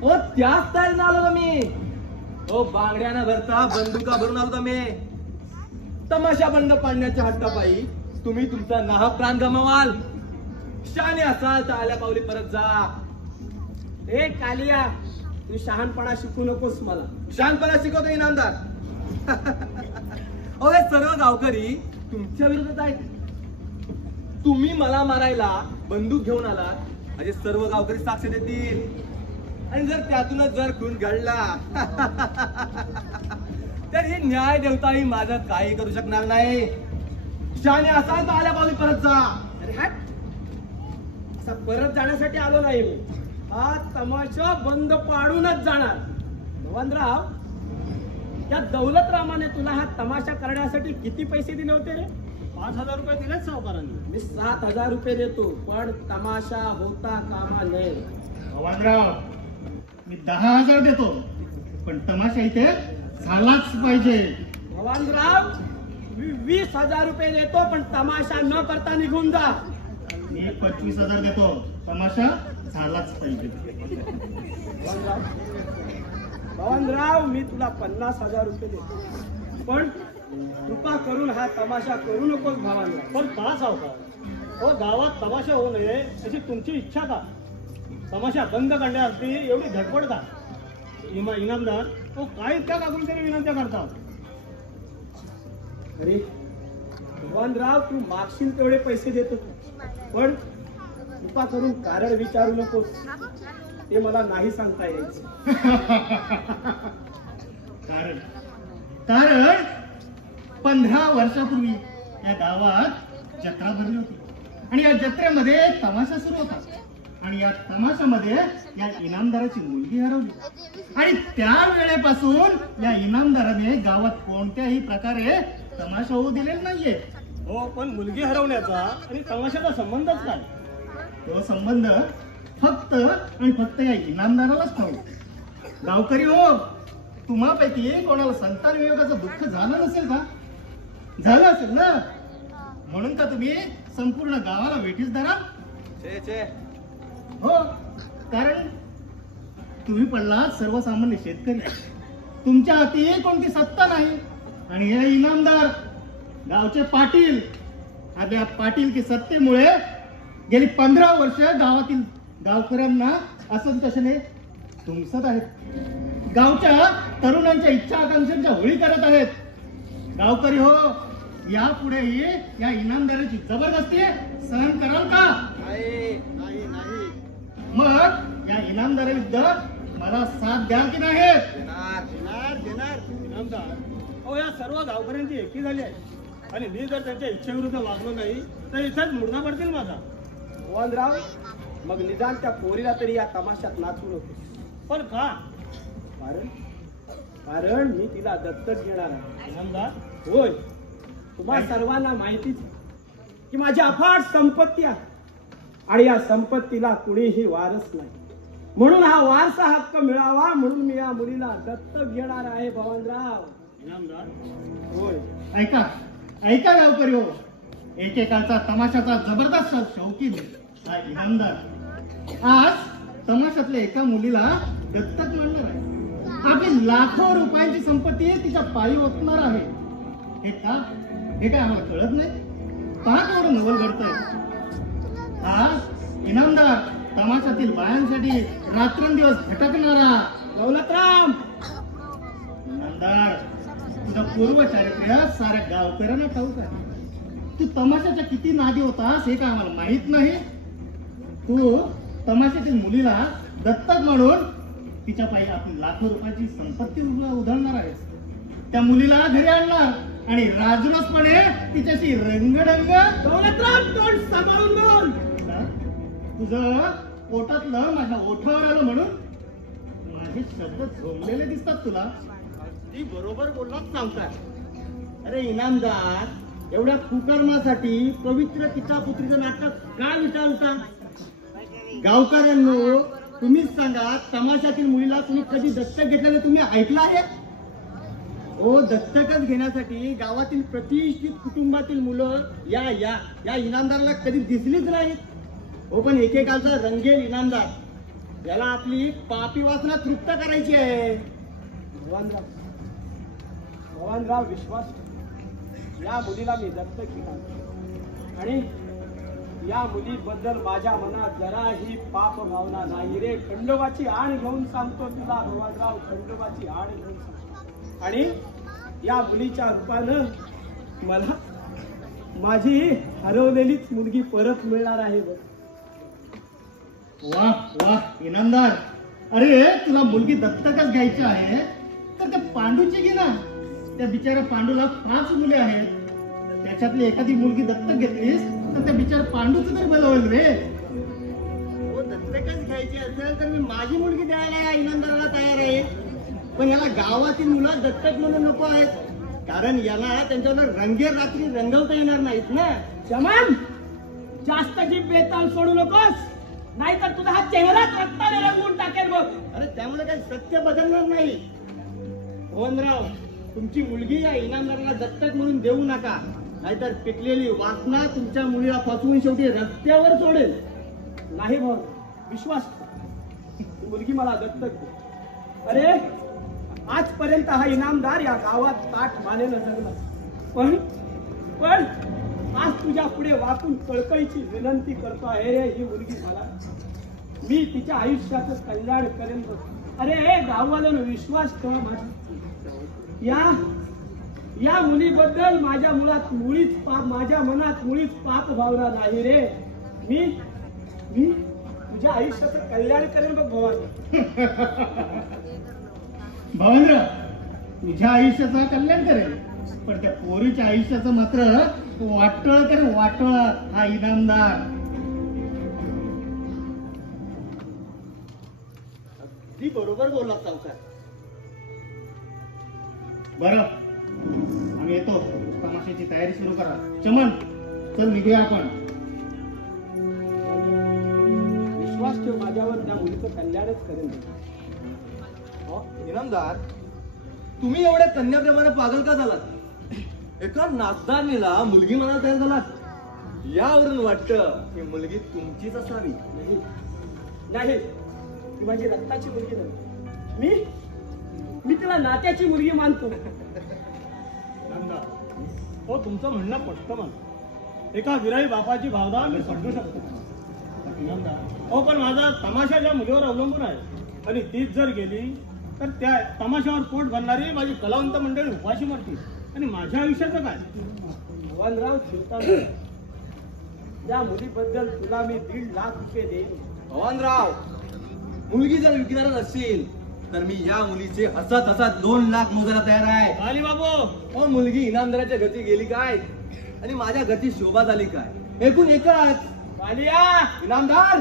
ओ त्याच तयारीनं आलो मी. ओ बांगड्यानं भरता बंदुका भरून आलो मी. तमाशा बंद पाडण्याच्या हट्टापायी तुम्ही तुमचा नाहक प्राण गमावाल. शाने असाल तर आल्या पावली परत जा. ए कालिया, तू शहाणपणा शिकू नकोस मला. शानपणा शिकवतो इनामदार. अहो, हे सर्व गावकरी तुमच्या विरोधात आहेत. तुम्ही मला मारायला बंदूक घेऊन आलात असे सर्व गावकरी साक्ष देतील. आणि जर त्यातूनच जर खून घडला तर ही न्याय देवताही माझं काही करू शकणार नाही. शाने असाल तर आल्या पावली परत जा. अरे हट, असा परत जाण्यासाठी आलो नाही मी. हा तमाशा बंद पाडूनच जाणार. भवानराव, या दौलतरामाने तुला हा तमाशा करण्यासाठी किती पैसे दिले होते रे? 5,000 रुपये दिलेच सावकारांनी. मी 7,000 रुपये देतो, पण तमाशा होता कामा नये. भवानराव, मी 10,000 देतो, पण तमाशा इथे झालाच पाहिजे. भवानराव, मी 20,000 रुपये देतो, पण तमाशा न करता निघून जा. मी 25,000 देतो, तमाशा झालाच पाहिजे. भवानराव, मी तुला 50,000 रुपये देतो, पण कृपा करून हा तमाशा करू नकोस भावांना. पण का सावकार? हो, गावात तमाशा होऊ नये अशी तुमची इच्छा का? तमाशा बंद करण्यासाठी एवढी धडपड का? इनामदार, तो काय इतक्या कागुलतेने विनंत्या करतात? अरे भगवानराव, तू मागशील तेवढे पैसे देतो, पण कृपा करून कारण विचारू नकोस. ते मला नाही सांगता यायचं. कारण 15 वर्षापूर्वी या गावात जत्रा भरली होती आणि या जत्रेमध्ये तमाशा सुरू होता आणि या तमाशामध्ये या इनामदाराची मुलगी हरवली आणि त्या वेळेपासून या इनामदाराने गावात कोणत्याही प्रकारे तमाशा होऊ दिलेला नाहीये. हो, पण मुलगी हरवण्याचा आणि तमाशाचा संबंधच काय? तो संबंध फक्त आणि फक्त या इनामदारालाच ठाऊक. गावकरी हो, तुम्हापैकी कोणाला संतान वियोगाचं दुःख झालं नसेल का? झालं असेल ना, म्हणून का तुम्ही संपूर्ण गावाला वेठीस धरा? हो, कारण तुम्ही पडला सर्वसामान्य शेतकरी. तुमच्या हाती कोणती सत्ता नाही आणि हे इनामदार गावचे पाटील आपल्या पाटील की सत्तेमुळे गेली 15 वर्ष गावातील गावकऱ्यांना असंतोषाने तुमसत आहेत. गावच्या तरुणांच्या इच्छा आकांक्षांच्या होळी करत आहेत. गावकरी हो, यापुढेही या इनामदाराची जबरदस्ती सहन कराल का? नाही. मग या इनामदाराविरुद्ध मला साथ द्याल की नाही? देणार. इनामदार हो, या सर्व गावकऱ्यांची एकी झाली आहे आणि मी जर त्यांच्या इच्छेविरुद्ध वागलो नाही तर इथेच मुर्दा पडतील माझा. मोहनराव, मग निदान त्या पोरीला तरी या तमाशात नाचू नको. पण का? कारण मी तिला दत्तक घेणार आहे. इनामदार, होय, तुम्हा सर्वांना माहितीच आहे की माझी अफाट संपत्ती आहे आणि या संपत्तीला कुणीही वारस नाही. म्हणून हा वारसा हक्क मिळावा म्हणून मी या मुलीला दत्तक घेणार आहे. भवानराव, इनामदार, होय. ऐका गावकरी हो, एकेकाळचा तमाशाचा जबरदस्त शौकीन हा इनामदार आज तमाशातल्या एका मुलीला दत्तक मानणार आहे. आपली लाखो रुपयांची संपत्ती तिच्या पायी ओतणार आहे. हे काय आम्हाला कळत नाही? का एवढं नवल घडतंय? हा इनामदार तमाशातील बायांसाठी रात्रंदिवस भटकणारा दौलतराम. इनामदार, तुझा पूर्व चारित्र्य साऱ्या गावकऱ्यांना ठाऊक आहे. तू तमाशाच्या किती नादी होतास हे काय आम्हाला माहित नाही. तू तमाशातील मुलीला दत्तक म्हणून तिच्या पायी आपण लाखो रुपयाची संपत्ती उधळणार आहेस. त्या मुलीला घरी आणणार आणि राजूनसपणे तिच्याशी रंगढंग. दौलतराम, तोंड सांभाळून बोल. तुझं पोटातलं माझ्या ओठावर आलं म्हणून माझे शब्द झोंबलेले दिसतात तुला. ती बरोबर बोललाच नव्हता. अरे इनामदार, एवढ्या कुकर्मासाठी पवित्र पिता-पुत्रीचं नाटक का विचारता? गावकऱ्यांनो, तुम्हीच सांगा, तमाशातील मुलीला तुम्ही कधी दत्तक घेतल्याने तुम्ही ऐकलं आहे? हो, दत्तकच घेण्यासाठी गावातील प्रतिष्ठित कुटुंबातील मुलं या इनामदाराला कधी दिसलीच नाहीत. हो, पण एकेकालचा रंगेल इनामदार, याला आपली पापी वासना तृप्त करायची आहे. भवानराव, विश्वास, या मुलीला मी दत्तक घेणार आणि या मुलीबद्दल माझ्या मनात जराही पाप भावना नाही रे. खंडोबाची आण घेऊन सांगतो तुला भगवानराव, खंडोबाची आण घेऊन सांगतो. आणि या मुलीच्या रूपानं मला माझी हरवलेलीच मुलगी परत मिळणार आहे. वाह वाह इनामदार, अरे तुला मुलगी दत्तकच घ्यायची आहे तर त्या पांडूची घे ना. त्या बिचाऱ्या पांडूला 5 मुले आहेत. त्याच्यातली एखादी मुलगी दत्तक घेतलीस तर त्या बिचार पांडूच तरी बरं होईल रे. हो, दत्तकच घ्यायची असेल तर मी माझी मुलगी द्यायला या इनामदाराला तयार आहे. पण याला गावातील मुलं दत्तक म्हणून नको आहेत, कारण याला त्यांच्यावर रंगेर रात्री रंगवता येणार नाहीत ना. चमन, जास्त जीभ बेताल सोडू नकोस, नाहीतर तुझा हा चेहराच रक्ताने रंगवून टाकेल बघ. अरे त्यामुळे काही सत्य बदलणार नाही. मोहनराव, तुमची मुलगी या इनामदाराला दत्तक म्हणून देऊ नका, नाहीतर पिकलेली वासना तुमच्या मुलीला फसवून शेवटी रस्त्यावर सोडेल. नाही भाऊ, विश्वास ठेव. मुलगी मला दत्तक दे. अरे आजपर्यंत हा इनामदार या गावात ताठ मानेनं जगला, पण आज तुझ्या पुढे वाकून कळकळीची विनंती करतो आहे रे. ही मुलगी मला, मी तिच्या आयुष्याचं कल्याण करेन. अरे गाववाल्यांनो, विश्वास ठेवा माझा. या मुलीबद्दल माझ्या मनात मुळीच पाप भावना नाही रे. मी तुझ्या आयुष्याचं कल्याण करेन बघ भवानी. भवनराव, तुझ्या आयुष्याचं कल्याण करेल, पण त्या पोरीच्या आयुष्याचं मात्र वाटोळ कर, वाटोळ. हा इनामदार ती बरोबर बोलला सावकार. बरं, आम्ही येतो. तमाशाची तयारी सुरू करा. चमन, चल निघूया आपण. विश्वास ठेव माझ्यावर, त्या मुलीचं कल्याणच करेन. इनामदार, तुम्ही एवढ्या कन्याप्रेमाने पागल का झालात? एका नाचदारणीला मुलगी म्हणायला तयार झालात. यावरून वाटतं ही मुलगी तुमचीच असावी. नाही, ती माझी रक्ताची मुलगी नाही. मी तिला नात्याची मुलगी मानतो. इनामदार, हो तुमचं म्हणणं पटतं मला. एका विराई बापाची भावना मी समजू शकतो. इनामदार, हो पण माझा तमाशा ज्या मुलीवर अवलंबून आहे, आणि तीच जर गेली तर त्या तमाशावर पोट भरणारी माझी कलावंत मंडळी उपाशी मरतील, आणि माझ्या आयुष्याचं काय? भगवानराव चिंता, या मुलीबद्दल तुला मी 1.5 लाख रुपये देईन. भवानराव, मुलगी जर विकणार नसेल तर मी या मुलीचे हसत हसत 2 लाख मोजायला तयार आहे. आली बाबू, हो, मुलगी इनामदाराच्या गती गेली काय आणि माझ्या गती शोभा झाली काय, एकूण एकच. आलिया, इनामदार,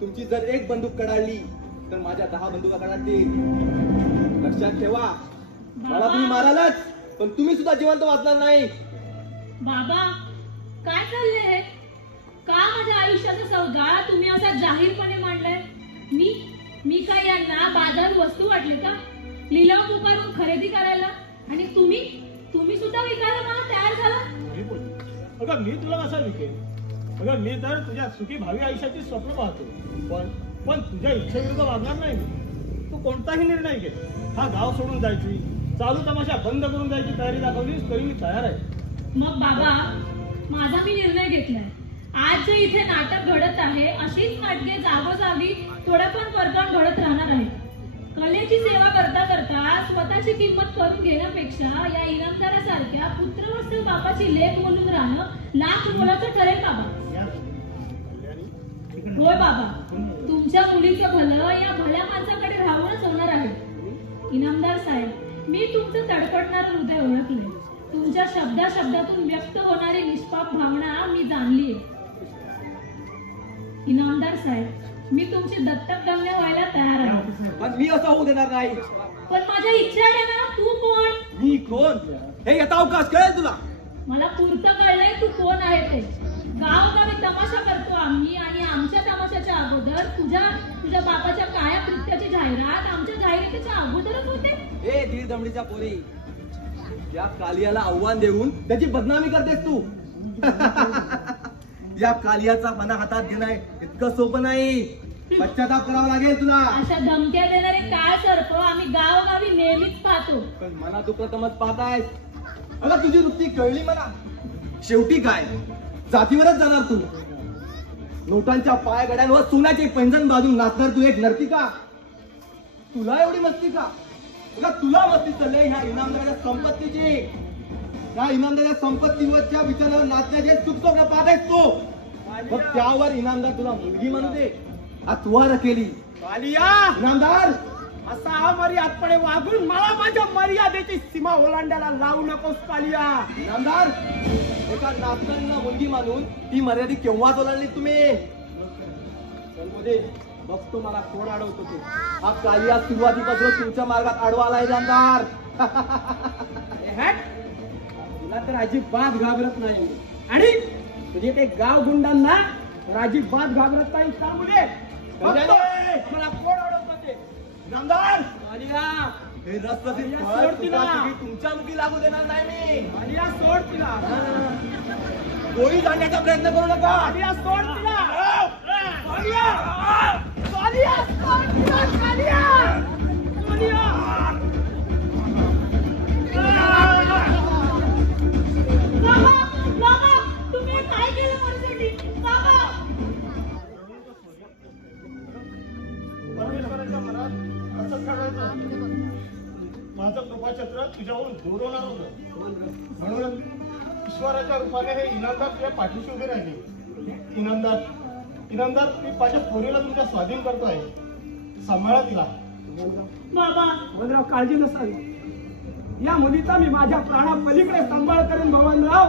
तुमची जर एक बंदूक कडाडली तर माझ्या 10 बंदुका कडाडतील. लक्षात ठेवा, मला तुम्ही मारालच, पण तुम्ही सुद्धा जिवंत वाचणार नाही. बाबा, काय चाललंय हे? का माझ्या आयुष्याचा सौगाळा तुम्ही असा जाहीरपणे मांडलाय? मी काय यांना बाजार वस्तू वाटली का? लिलाव पुकारून खरेदी करायला, आणि तुम्ही सुद्धा विकायला मला तयार झाला? मी बोलतो, अगं मी तुला कसा विकेल? अगं मी तर तुझ्या सुखी भावी आयुष्याची स्वप्न पाहतो, पण तुझ्या इच्छेविरुद्ध वागणार नाही मी. तू कोणताही निर्णय घे. हा गाव सोडून जायची, चालू तमाशा बंद करून जायची तयारी दाखवलीस तरी मी तयार आहे. मग बाबा, माझा मी निर्णय घेतलाय. आज जे इथे नाटक घडत आहे, अशीच नाटके जागोजागी थोड्याफार फरकान घडत राहणार आहे. कलेची सेवा करता करता स्वतःची किंमत करून घेण्यापेक्षा या इनामदारासारख्या पुत्रवत्सल बापाची लेक म्हणून राहणं लाख मोलाचं ठरेल बाबा. होय बाबा, तुमच्या मुलीचं भलं या भल्या माणसाकडे राहूनच होणार आहे. इनामदार साहेब, मी तुमचं तडफडणारं हृदय ओळखले. तुमच्या शब्दातून व्यक्त होणारी निष्पाप भावना मी जाणलीये. इनामदार साहेब, मी तुमची दत्तक गम्य व्हायला तयार आहे. पण मी असं होऊ देणार नाही. पण माझ्या इच्छा आहे ना. तू कोण? मी कोण हे येता अवकाश कळेल तुला. मला पुरतं कळलंय तू कोण आहे ते. गावोगावी तमाशा करतो आम्ही, आणि आमच्या तमाशाच्या अगोदर तुझ्या बापाच्या काळ्या कृत्याची जाहिरात आमच्या जाहिरातीच्या अगोदरच होते. ए दीड दमडीच्या पोरी, या कालियाला आव्हान देऊन त्याची बदनामी करतेस तू. या कालियाचा मना हातात घेणं इतकं सोपं नाही. पश्चाताप करावा लागेल तुला. अशा धमक्या देणारे काय सर्प आम्ही गावोगावी नेहमीच पाहतो. पण मला तू प्रथमच पाहतायस. मला तुझी वृत्ती कळली मला. शेवटी काय, जातीवरच जाणार तू. नोटांच्या पायगड्यांवर सोन्याचे पैंजण बांधून नाचणार तू एक नर्तिका. तुला एवढी मस्ती का? तुला मस्ती चालले ह्या इनामदाराच्या संपत्तीची. त्या इनामदाराच्या संपत्तीवरच्या विचारावर नाचण्याचे सुखस्वप्न पाहतायस तू. मग त्यावर इनामदार तुला मुलगी म्हणू दे. अत्वार केली आलिया, इनामदार. असा अमर्यादपणे वागून मला माझ्या मर्यादेची सीमा ओलांडायला लावू नकोस कालिया. इनामदार, एका नाचताना मुलगी मानून ती मर्यादा केव्हाच ओलांडली तुम्ही. बघतो मला कोण अडवतो तू. हा कालिया सुरुवातीपासून तुमच्या मार्गात आडवा आलाय इनामदार. तुला तर अजिबात घाबरत नाही, आणि तुझे ते गाव गुंडांना तर अजिबात घाबरत नाही. सांगू दे बघतो मला कोण अडवतो ते. इनामदार, आलिया, हे रसरशीत आलिया, फळ सोड तिला. तुमच्या मुखी लागू देणार नाही मी. आलिया, सोड तिला. गोळी जाण्याचा प्रयत्न करू नका. आलिया, सोड तिला. आलिया, आलिया, सोड तिला. आलिया, आलिया. बाबा, तुम्ही काय केलं माझ्यासाठी? बाबा, परमेश्वराच्या मनात असं ठरवायचं, माझं कृपाछत्र तुझ्याहून दूर होणार होतं, म्हणून ईश्वराच्या रूपाने हे इनामदार तुझ्या पाठीशी उभे राहिले. इनामदार, इनामदार, मी माझ्या पोरीला तुमच्या स्वाधीन करतोय, सांभाळा तिला. बाबा भगवानराव, काळजी नसावी. या मुलीचा मी माझ्या प्राणापलीकडे सांभाळ करेन भगवानराव.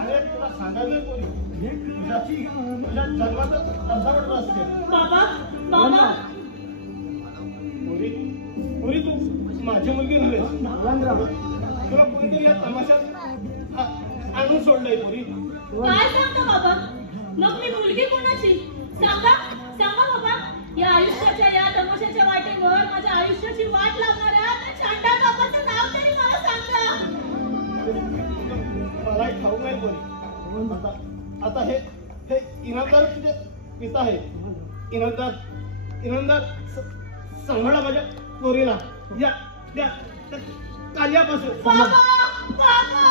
अरे तुला सांगायचंय पोरी, तुझ्या जन्माचं अर्धवट असते. बाबा बाबा पोरी तू माझी मुलगी नव्हे. भगवानराव, तुला कोणीतरी या तमाशात आणून सोडलंय पोरी. काय सांगता बाबा? मग मी मुलगी कोणाची? सांगा सांगा बाबा. या आयुष्याच्या या तमाशाच्या वाटेवर माझ्या आयुष्याची वाट लावणाऱ्या त्या चांडा बाबाचं नाव तरी मला सांगा. मलाही ठाऊक नाही पोरी. आता हे इनामदार तुझे पिता आहे. इनामदार सांभाळा माझ्या पोरीला. या त्या काल्यापासून बाबा बाबा